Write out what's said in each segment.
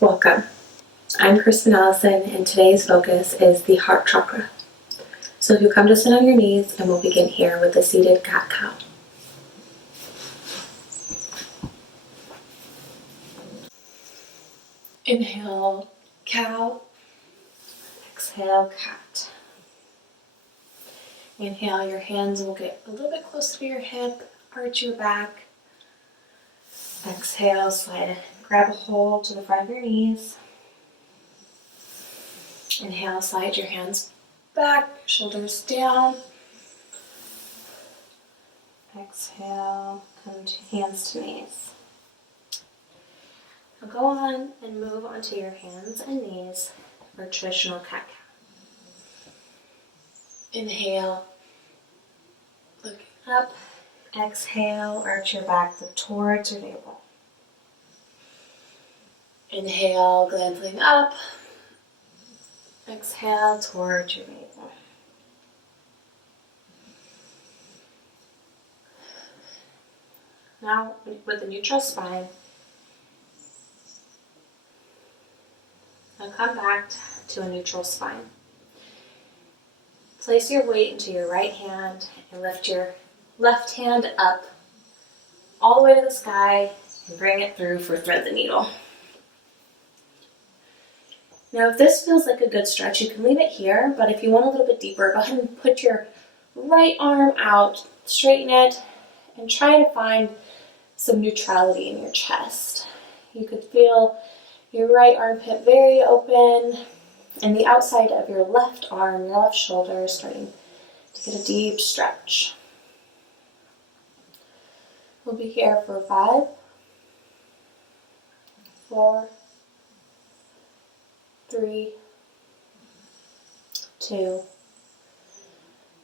Welcome. I'm Kristen Allison, and today's focus is the heart chakra. So if you come to sit on your knees, and we'll begin here with the seated cat-cow. Inhale, cow. Exhale, cat. Inhale, your hands will get a little bit closer to your hip, arch your back. Exhale, slide, grab a hold to the front of your knees. Inhale, slide your hands back, shoulders down. Exhale, come to hands to knees. Now go on and move onto your hands and knees for traditional cat-cow. Inhale, looking up. Exhale, arch your back, look towards your navel. Inhale, glancing up. Exhale, towards your navel. Now, with a neutral spine, now come back to a neutral spine. Place your weight into your right hand and lift your left hand up all the way to the sky and bring it through for thread the needle. Now, if this feels like a good stretch, you can leave it here, but if you want a little bit deeper, go ahead and put your right arm out, straighten it, and try to find some neutrality in your chest. You could feel your right armpit very open, and the outside of your left arm, your left shoulder, starting to get a deep stretch. We'll be here for 5, 4, 3, 2,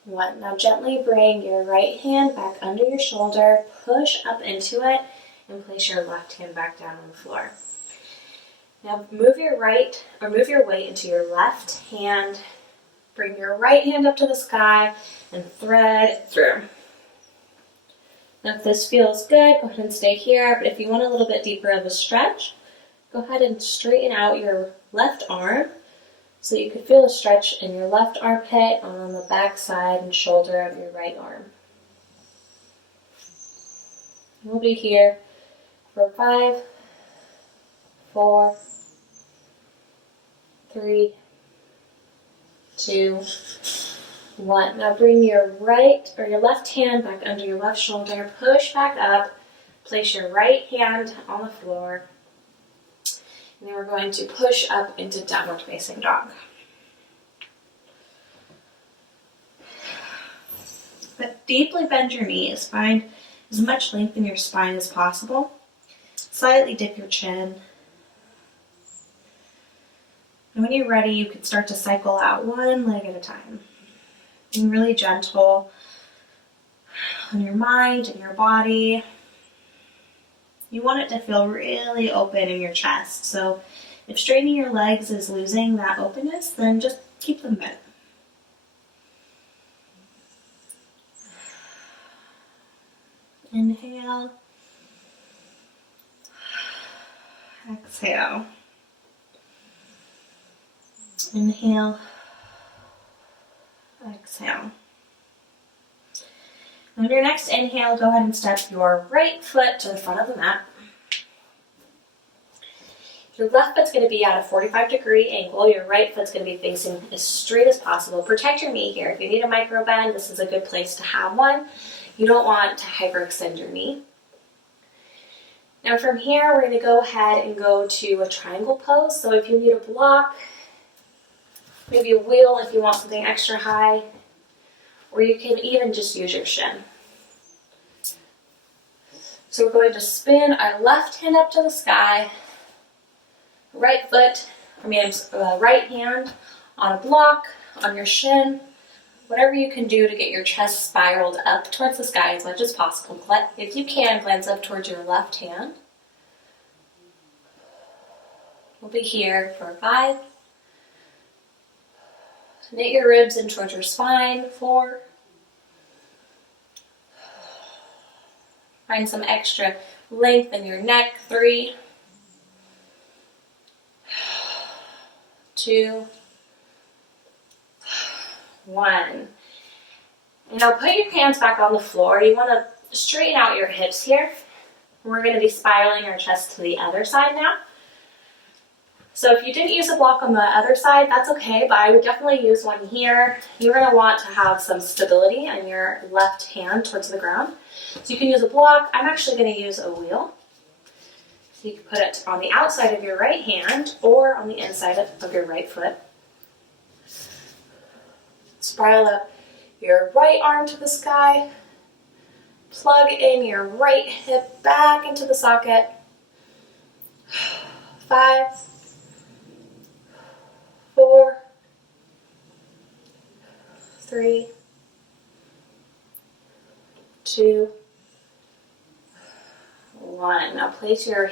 1. Now gently bring your right hand back under your shoulder, push up into it, and place your left hand back down on the floor. Now move your weight into your left hand. Bring your right hand up to the sky and thread through. Now if this feels good, go ahead and stay here. But if you want a little bit deeper of a stretch, go ahead and straighten out your left arm so you can feel a stretch in your left armpit on the back side and shoulder of your right arm. We'll be here for 5, 4, 3, 2, 1. Now bring your left hand back under your left shoulder, push back up, place your right hand on the floor, and then we're going to push up into downward facing dog. But deeply bend your knees, find as much length in your spine as possible. Slightly dip your chin. And when you're ready, you can start to cycle out one leg at a time. Being really gentle on your mind and your body. You want it to feel really open in your chest. So if straightening your legs is losing that openness, then just keep them bent. Inhale. Exhale. Inhale. Exhale. On your next inhale, go ahead and step your right foot to the front of the mat. Your left foot's going to be at a 45-degree angle. Your right foot's going to be facing as straight as possible. Protect your knee here. If you need a micro bend, this is a good place to have one. You don't want to hyperextend your knee. Now from here, we're going to go ahead and go to a triangle pose. So if you need a block, maybe a wheel if you want something extra high, or you can even just use your shin. So we're going to spin our left hand up to the sky, right hand on a block, on your shin, whatever you can do to get your chest spiraled up towards the sky as much as possible. If you can, glance up towards your left hand. We'll be here for 5. Knit your ribs in towards your spine. 4. Find some extra length in your neck. 3. 2, 1. Now put your hands back on the floor. You want to straighten out your hips here. We're going to be spiraling our chest to the other side now. So if you didn't use a block on the other side, that's okay, but I would definitely use one here. You're going to want to have some stability in your left hand towards the ground. So you can use a block. I'm actually going to use a wheel. So you can put it on the outside of your right hand or on the inside of your right foot. Spiral up your right arm to the sky. Plug in your right hip back into the socket. 5, 4, 3, 2, 1. Now place your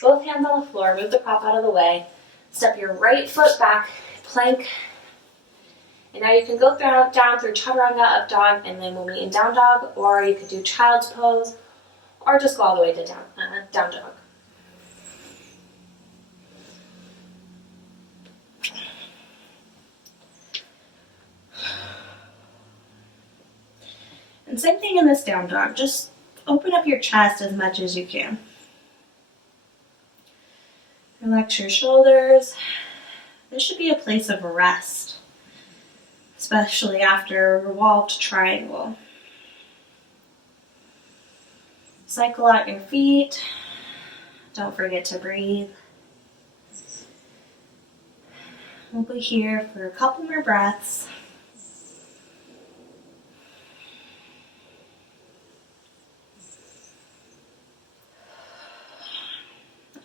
both hands on the floor. Move the prop out of the way. Step your right foot back, plank. And now you can go down through Chaturanga, up dog, and then we'll meet in down dog, or you could do child's pose, or just go all the way to down dog. And same thing in this down dog, just open up your chest as much as you can. Relax your shoulders. This should be a place of rest, especially after a revolved triangle. Cycle out your feet. Don't forget to breathe. We'll be here for a couple more breaths.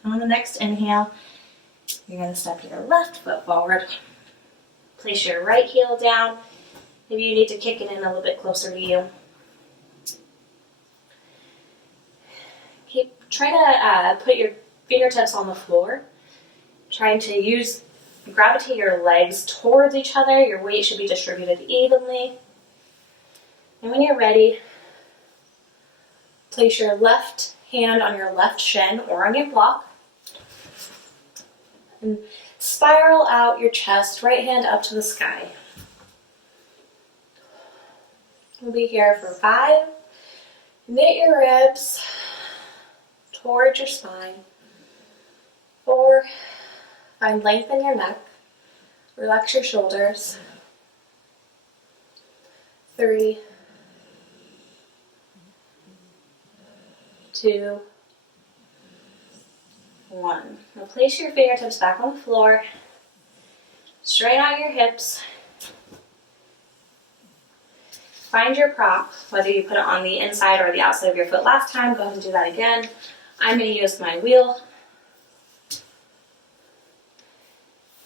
On the next inhale, you're going to step your left foot forward. Place your right heel down. Maybe you need to kick it in a little bit closer to you. Try to put your fingertips on the floor. Trying to gravitate your legs towards each other. Your weight should be distributed evenly. And when you're ready, place your left hand on your left shin or on your block. And spiral out your chest, right hand up to the sky. We'll be here for 5. Knit your ribs towards your spine. 4. Find length in your neck. Relax your shoulders. 3, 2, 1. Now place your fingertips back on the floor. Straighten out your hips. Find your prop, whether you put it on the inside or the outside of your foot last time. Go ahead and do that again. I'm going to use my wheel.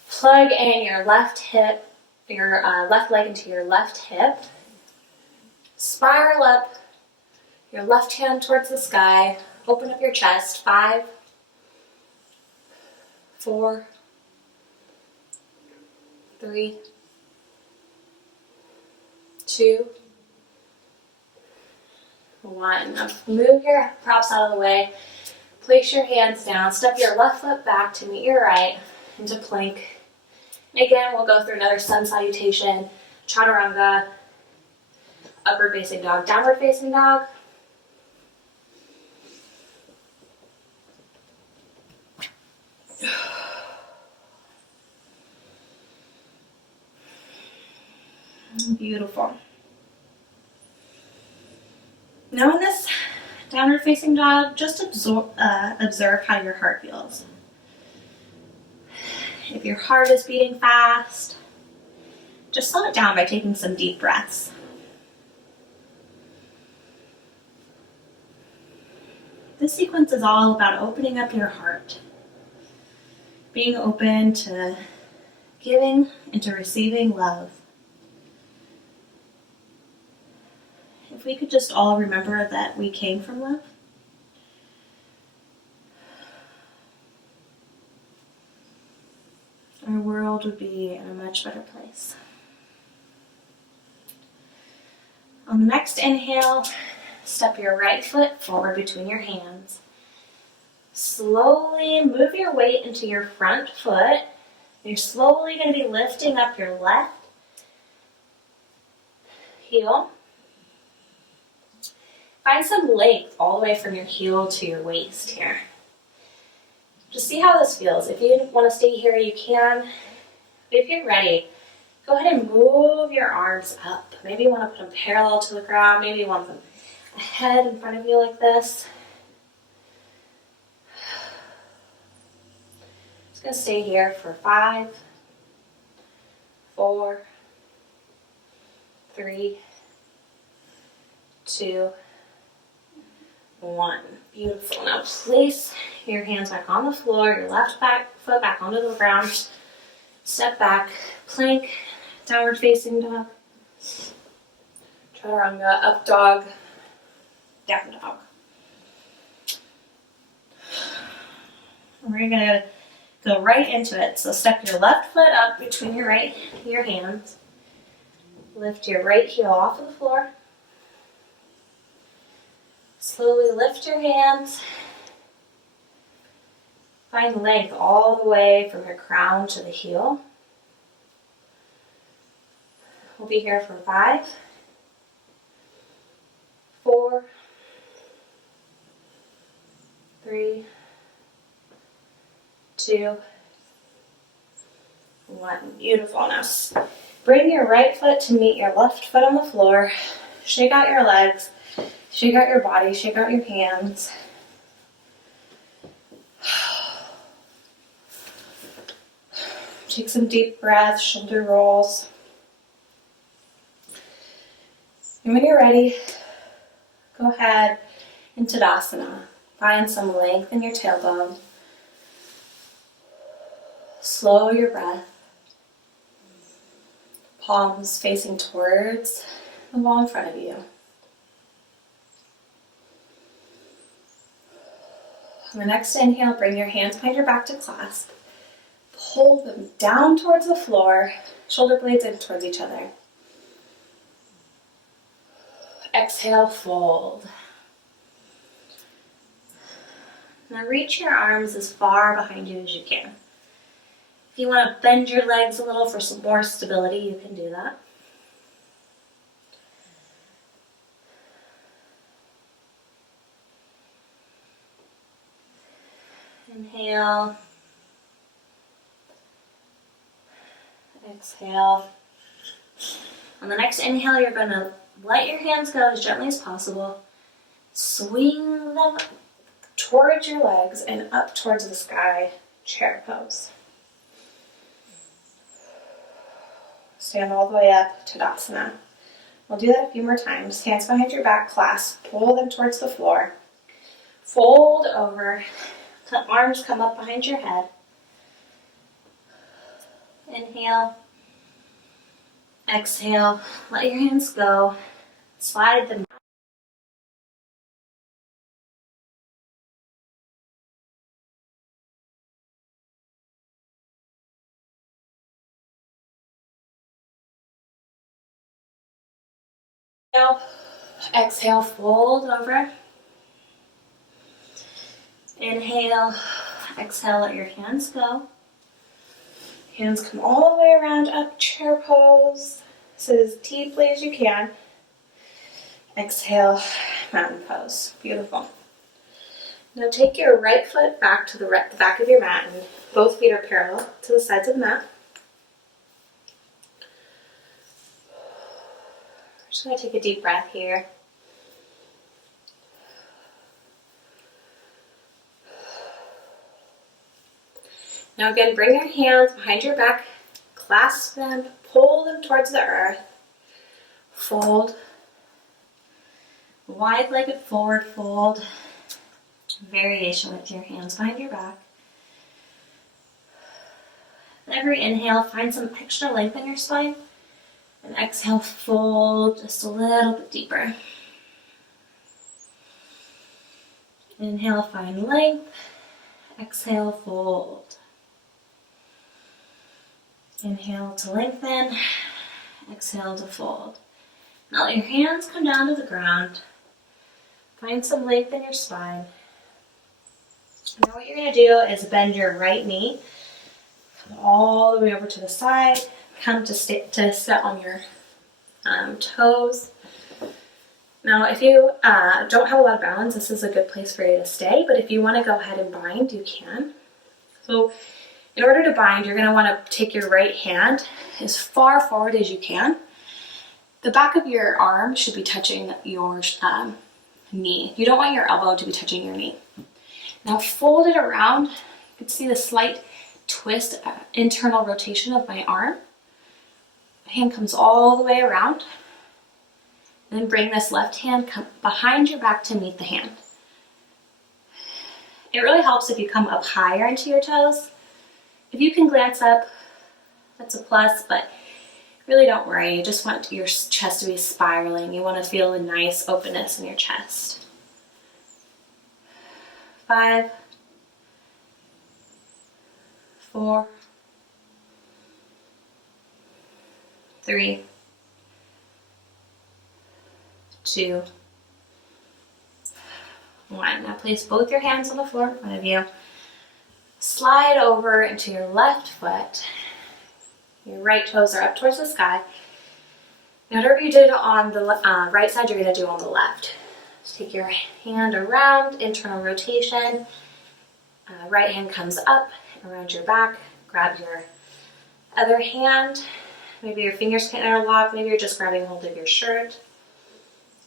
Plug in your left hip, your left leg into your left hip. Spiral up your left hand towards the sky. Open up your chest. 5, 4, 3, 2, 1. Now move your props out of the way. Place your hands down. Step your left foot back to meet your right into plank. And again, we'll go through another sun salutation, chaturanga, upward facing dog, downward facing dog. Beautiful. Now in this downward facing dog, just observe how your heart feels. If your heart is beating fast, just slow it down by taking some deep breaths. This sequence is all about opening up your heart, being open to giving and to receiving love. If we could just all remember that we came from love. Our world would be in a much better place. On the next inhale, step your right foot forward between your hands. Slowly move your weight into your front foot You're slowly going to be lifting up your left heel. Find some length all the way from your heel to your waist here. Just see how this feels. If you want to stay here, you can. But if you're ready, go ahead and move your arms up. Maybe you want to put them parallel to the ground. Maybe you want them ahead in front of you like this. Just going to stay here for 5, 4, 3, 2, 1. Beautiful. Now place your hands back on the floor, your left foot back onto the ground. Step back, plank, downward facing dog, chaturanga, up dog, down dog. And we're gonna go right into it. So step your left foot up between your hands. Lift your right heel off of the floor. Slowly lift your hands. Find length all the way from your crown to the heel. We'll be here for 5, 4, 3, 2, 1. Beautiful. Now bring your right foot to meet your left foot on the floor. Shake out your legs. Shake out your body. Shake out your hands. Take some deep breaths, shoulder rolls. And when you're ready, go ahead into Tadasana. Find some length in your tailbone. Slow your breath. Palms facing towards the wall in front of you. On the next inhale, bring your hands behind your back to clasp. Pull them down towards the floor, shoulder blades in towards each other. Exhale, fold. Now reach your arms as far behind you as you can. If you want to bend your legs a little for some more stability, you can do that. Inhale. Exhale. On the next inhale, you're going to let your hands go as gently as possible. Swing them towards your legs and up towards the sky, chair pose. Stand all the way up, Tadasana. We'll do that a few more times. Hands behind your back, clasp, pull them towards the floor. Fold over, the arms come up behind your head. Inhale. Exhale. Let your hands go. Slide them. Exhale, fold over. Inhale. Exhale, let your hands go. Hands come all the way around up, chair pose. Sit as deeply as you can. Exhale, mountain pose. Beautiful. Now take your right foot back to the back of your mat, and both feet are parallel to the sides of the mat. Just going to take a deep breath here. Now again, bring your hands behind your back, clasp them, pull them towards the earth, fold, wide-legged forward fold, variation with your hands behind your back. Every inhale, find some extra length in your spine, and exhale, fold just a little bit deeper. Inhale, find length, exhale, fold. Inhale to lengthen, exhale to fold. Now let your hands come down to the ground. Find some length in your spine. Now what you're going to do is bend your right knee Come all the way over to the side. Come to sit on your toes. Now, if you don't have a lot of balance, this is a good place for you to stay, but if you want to go ahead and bind, you can. So in order to bind, you're going to want to take your right hand as far forward as you can. The back of your arm should be touching your knee. You don't want your elbow to be touching your knee. Now fold it around. You can see the slight twist, internal rotation of my arm. My hand comes all the way around. Then bring this left hand behind your back to meet the hand. It really helps if you come up higher into your toes. If you can glance up, that's a plus, but really don't worry. You just want your chest to be spiraling. You want to feel a nice openness in your chest. 5, 4, 3, 2, 1. Now place both your hands on the floor in front of you. Slide over into your left foot. Your right toes are up towards the sky. Now whatever you did on the right side, you're going to do on the left. So take your hand around, internal rotation. Right hand comes up around your back. Grab your other hand. Maybe your fingers can interlock. Maybe you're just grabbing hold of your shirt.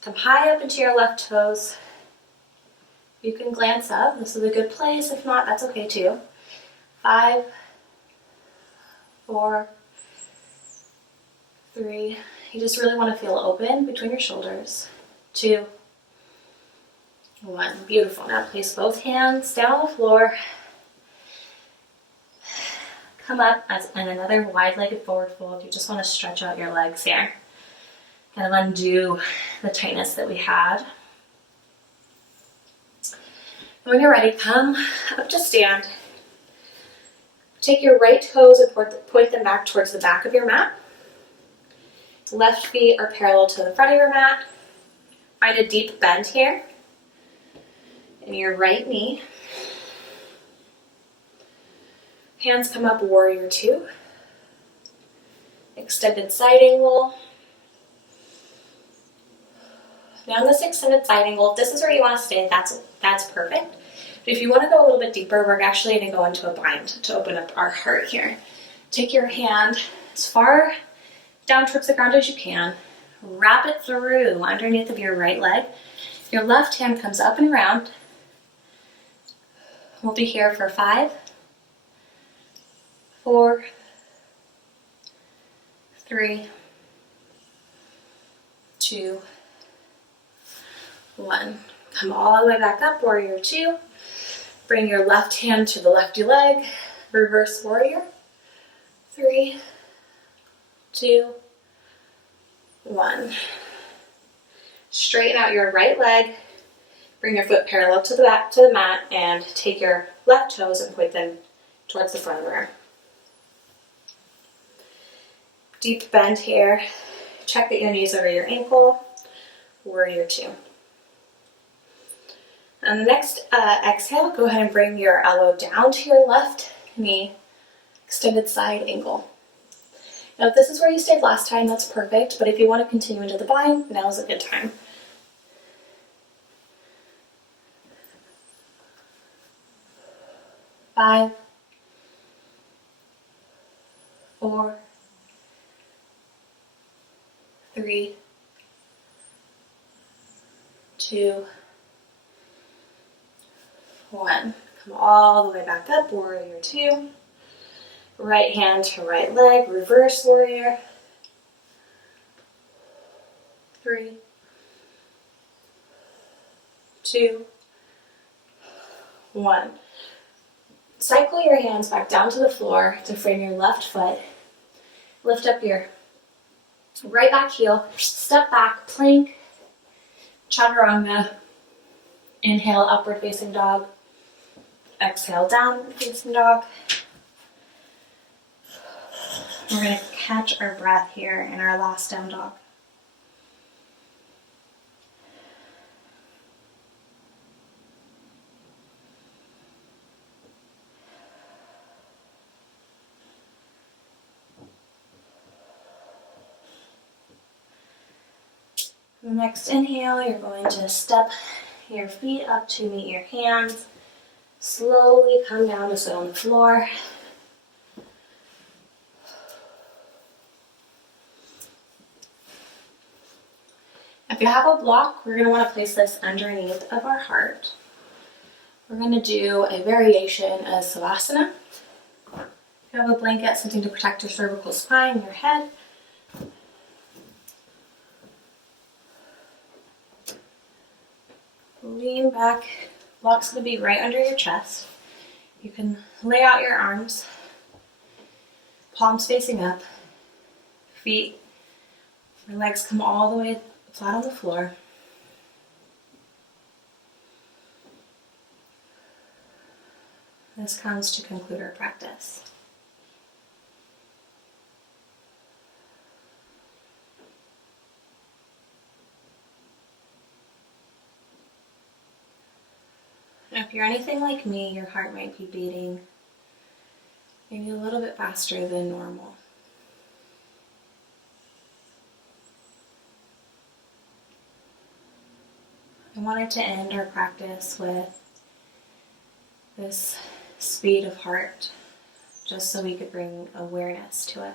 Come high up into your left toes. You can glance up. This is a good place. If not, that's okay too. 5, 4, 3. You just really want to feel open between your shoulders. 2, 1. Beautiful. Now place both hands down on the floor. Come up and another wide-legged forward fold. You just want to stretch out your legs here. Kind of undo the tightness that we had. When you're ready, come up to stand. Take your right toes and point them back towards the back of your mat. Left feet are parallel to the front of your mat. Find a deep bend here in your right knee. Hands come up, warrior 2. Extended side angle. Now in this extended side angle, if this is where you want to stay, that's perfect. But if you want to go a little bit deeper, we're actually going to go into a bind to open up our heart here. Take your hand as far down towards the ground as you can. Wrap it through underneath of your right leg. Your left hand comes up and around. We'll be here for 5, 4, 3, 2, 1. Come all the way back up, warrior 2. Bring your left hand to the lefty leg, reverse warrior. 3, 2, 1. Straighten out your right leg. Bring your foot parallel to the back to the mat and take your left toes and point them towards the front of the room. Deep bend here. Check that your knees over your ankle. Warrior 2. On the next exhale, go ahead and bring your elbow down to your left knee. Extended side angle. Now if this is where you stayed last time, that's perfect, but if you want to continue into the bind, now is a good time. 5, 4, 3, 2, 1. Come all the way back up, warrior 2. Right hand to right leg, reverse warrior. 3, 2, 1. Cycle your hands back down to the floor to frame your left foot. Lift up your right back heel, step back, plank, chaturanga. Inhale, upward facing dog. Exhale, downward facing dog. We're going to catch our breath here in our last down dog. The next inhale, you're going to step your feet up to meet your hands. Slowly come down to sit on the floor. If you have a block, we're going to want to place this underneath of our heart. We're going to do a variation of Savasana. If you have a blanket, something to protect your cervical spine, your head. Lean back. Block's going to be right under your chest. You can lay out your arms, palms facing up, feet, your legs come all the way flat on the floor. This comes to conclude our practice. If you're anything like me, your heart might be beating maybe a little bit faster than normal. I wanted to end our practice with this speed of heart, just so we could bring awareness to it.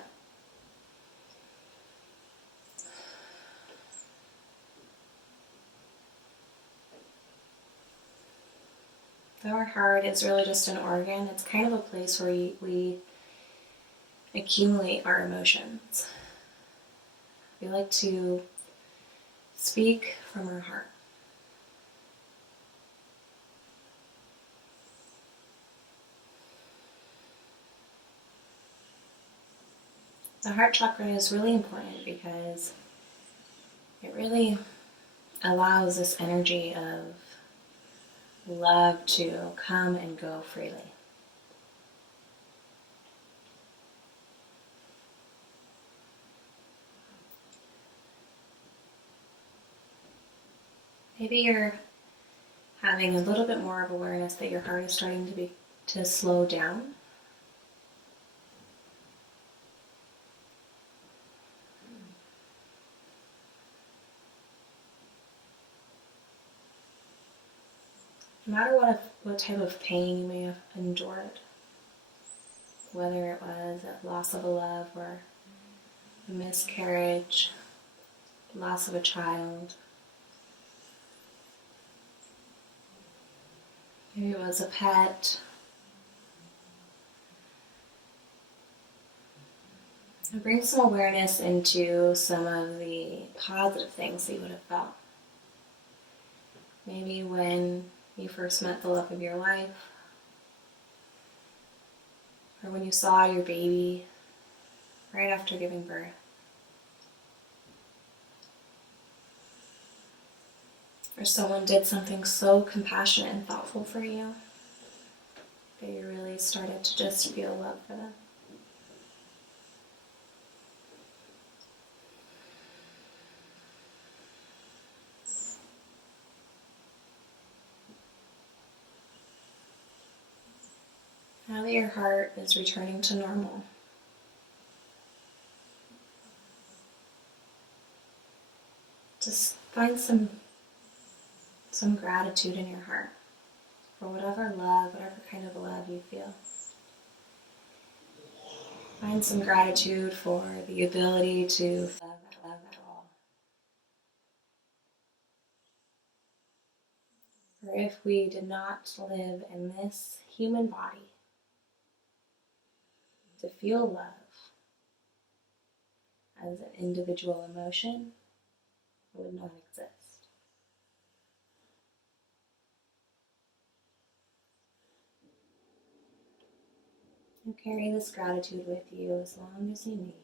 Though our heart is really just an organ, it's kind of a place where we accumulate our emotions. We like to speak from our heart. The heart chakra is really important because it really allows this energy of love to come and go freely. Maybe you're having a little bit more of awareness that your heart is starting to slow down. No matter what type of pain you may have endured, whether it was a loss of a love or a miscarriage, loss of a child, maybe it was a pet, bring some awareness into some of the positive things that you would have felt. Maybe when you first met the love of your life, or when you saw your baby right after giving birth. Or someone did something so compassionate and thoughtful for you that you really started to just feel love for them. Now that your heart is returning to normal, just find some gratitude in your heart for whatever love, whatever kind of love you feel. Find some gratitude for the ability to love at all. For if we did not live in this human body, to feel love as an individual emotion would not exist. And carry this gratitude with you as long as you need.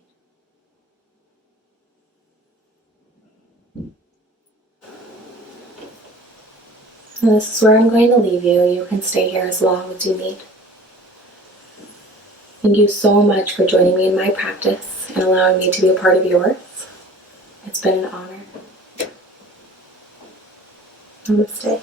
And this is where I'm going to leave you. You can stay here as long as you need. Thank you so much for joining me in my practice and allowing me to be a part of yours. It's been an honor. Namaste.